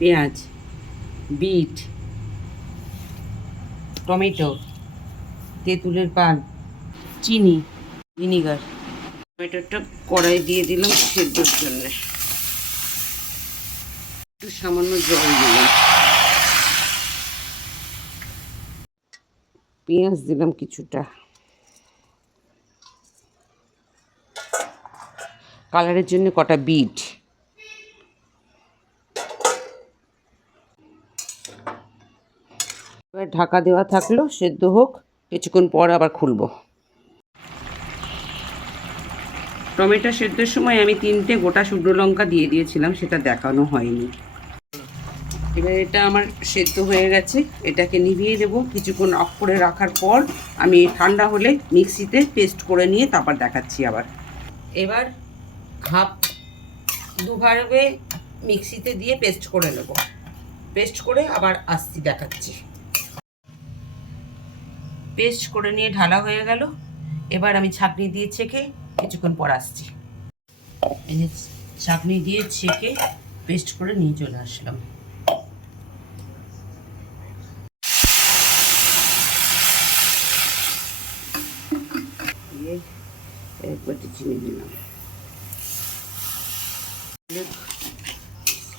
পেঁয়াজ, bit, tomato, তেঁতুলের পান, চিনি, ভিনিগার। টমেটোটা কড়াই দিয়ে দিলাম সেদ্ধর জন্য। একটু সামান্য জল দিলাম। পেঁয়াজ দিলাম কিছুটা। কালারের জন্য কটা বিট। এবার ঢাকা দেওয়া থাকল, সেদ্ধ হোক, কিছুক্ষণ পর আবার খুলবো। টমেটো সেদ্ধর সময় আমি তিনটে গোটা শুকনো লঙ্কা দিয়ে দিয়েছিলাম, সেটা দেখানো হয়নি। এবার এটা আমার সেদ্ধ হয়ে গেছে, এটাকে নিভিয়ে দেবো। কিছুক্ষণ অফ করে রাখার পর আমি ঠান্ডা হলে মিক্সিতে পেস্ট করে নিয়ে তারপর দেখাচ্ছি আবার। এবার হাফ দুভাবে মিক্সিতে দিয়ে পেস্ট করে নেব। পেস্ট করে আবার আসছি দেখাচ্ছি। পেস্ট করে নিয়ে ঢালা হয়ে গেল। এবার আমি ছাঁকনি দিয়ে ছেঁকে কিছুক্ষণ পর আসছি। ছাঁকনি দিয়ে ছেঁকে পেস্ট করে নিয়ে চলে আসলাম।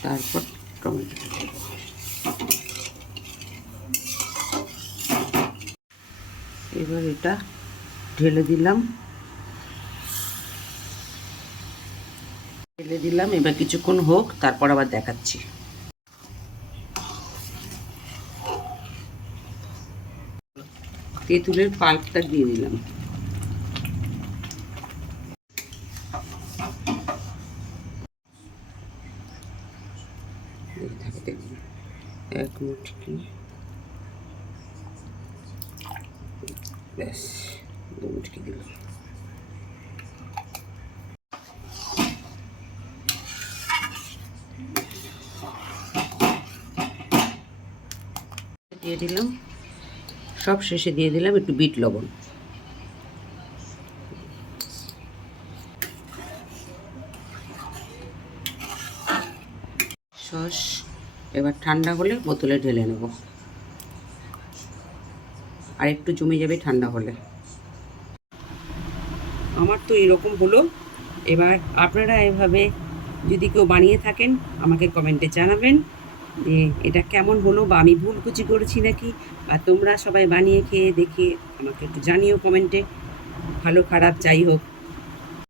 তারপর টমেটো। এবার এটা ঢেলে দিলাম। ঢেলে দিলাম, এবার কিছুক্ষণ হোক, তারপর আবার দেখাচ্ছি। তেঁতুলের পাল্পটা দিয়ে দিলাম। এক মুঠকি ব্যাস মুঠকি দিলাম দিয়ে দিলাম। সব শেষে দিয়ে দিলাম একটু বিট লবণ। সস, এবার ঠান্ডা হলে বোতলে ঢেলে নেব। আর একটু জমে যাবে ঠান্ডা হলে। আমার তো এরকম হলো। এবার আপনারা এভাবে যদি কেউ বানিয়ে থাকেন, আমাকে কমেন্টে জানাবেন যে এটা কেমন হলো বা আমি ভুল কুচি করেছি নাকি, বা তোমরা সবাই বানিয়ে খেয়ে দেখে আমাকে একটু জানিও কমেন্টে। ভালো খারাপ যাই হোক